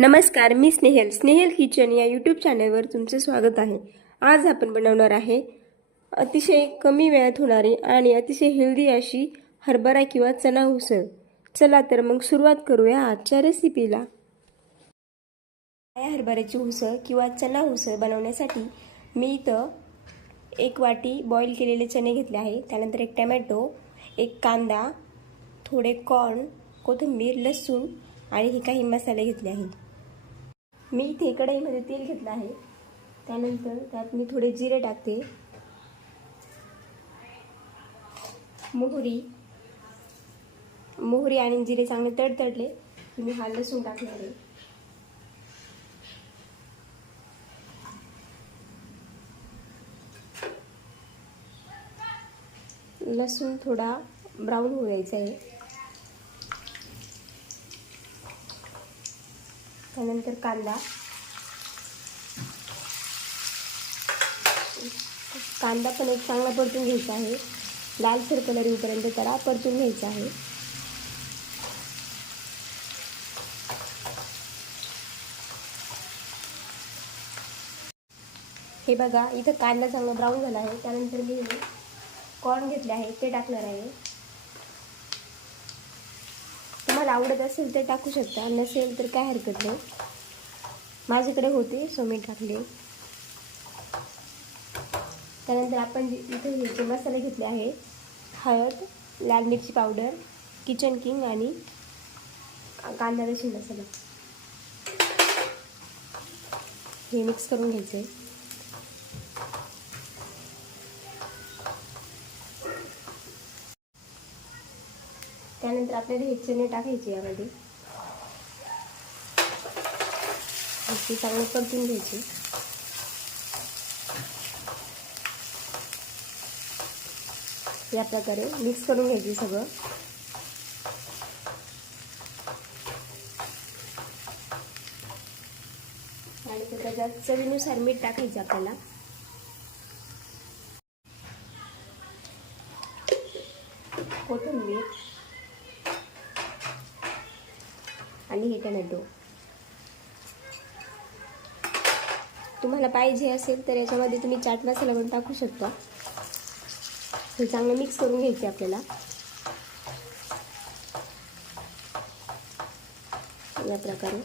नमस्कार मी स्नेहल. स्नेहल किचन या यूट्यूब चॅनलवर तुमचे स्वागत आहे. आज आपण बनवणार आहे अतिशय कमी वेळात होणारी आणि अतिशय हेल्दी अशी हरभरा किंवा चना उसळ. चला तर मग सुरुवात करूया आजच्या रेसिपीला या हरभऱ्याची उसळ किंवा चना उसळ बनवण्यासाठी मी इथं एक वाटी बॉईल केलेले चणे घेतले आहे. त्यानंतर एक टमॅटो एक कांदा थोडे कॉर्न कोथिंबीर लसूण आणि हे काही मसाले घेतले आहेत. मी इथे कढईमध्ये तेल घेतलं आहे. त्यानंतर त्यात मी थोडे जिरे टाकते. मोहरी. मोहरी आणि जिरे चांगले तडतडले की मी हा लसूण टाकणार आहे. लसूण थोडा ब्राऊन होऊ द्यायचा आहे. त्यानंतर कांदा. कांदा पण एक चांगला परतून घ्यायचा आहे. लालसर कलर येऊपर्यंत त्याला परतून घ्यायचा आहे. हे बघा इथं कांदा चांगला ब्राऊन झाला आहे. त्यानंतर मी कॉर्न घेतले आहे ते टाकणार आहे. तुम्हाला आवडत असेल तर टाकू शकता. नसेल तर काय हरकत नाही. माझ्याकडे होते सो मी टाकले. त्यानंतर आपण जे इथे हे मसाले घेतले आहे हळद लाल मिरची पावडर किचन किंग आणि कांदा लसूण मसाला. हे मिक्स करून घ्यायचं. त्यानंतर आपल्याला हे चणे टाकायचे यामध्ये ते चांगलं परतून घ्यायचे. या प्रकारे मिक्स करून घ्यायचे सगळं. आणि त्याच्यात चवीनुसार मीठ टाकायचं आपल्याला. कोथिंबीर. आणि हे टमॅटो तुम्हाला पाहिजे असेल तर याच्यामध्ये तुम्ही चाट मसाला पण टाकू शकता. हे चांगलं मिक्स करून घ्यायचे आपल्याला. या प्रकारे.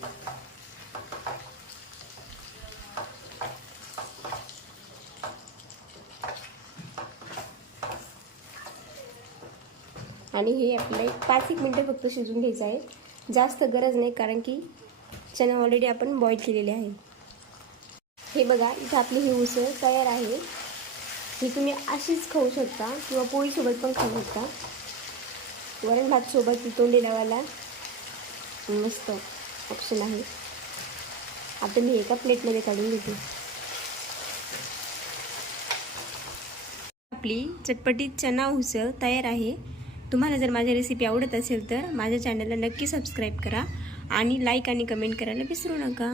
आणि हे आपल्याला एक पाच एक मिनटं फक्त शिजून घ्यायचं आहे. जास्त गरज नाही कारण की चणा ऑलरेडी आपण बॉईल केलेले आहे. हे बघा इथं आपली ही उसळ तयार आहे. ही तुम्ही अशीच खाऊ शकता किंवा पोळीसोबत पण खाऊ शकता. वरण भातसोबत तोंडी लावायला मस्त ऑप्शन आहे. आता मी एका प्लेटमध्ये काढून घेते. आपली चटपटीत चना उसळ तयार आहे. तुम्हाला जर माझी रेसिपी आवडत असेल तर माझ्या चॅनलला नक्की सबस्क्राईब करा आणि लाईक आणि कमेंट करायला विसरू नका.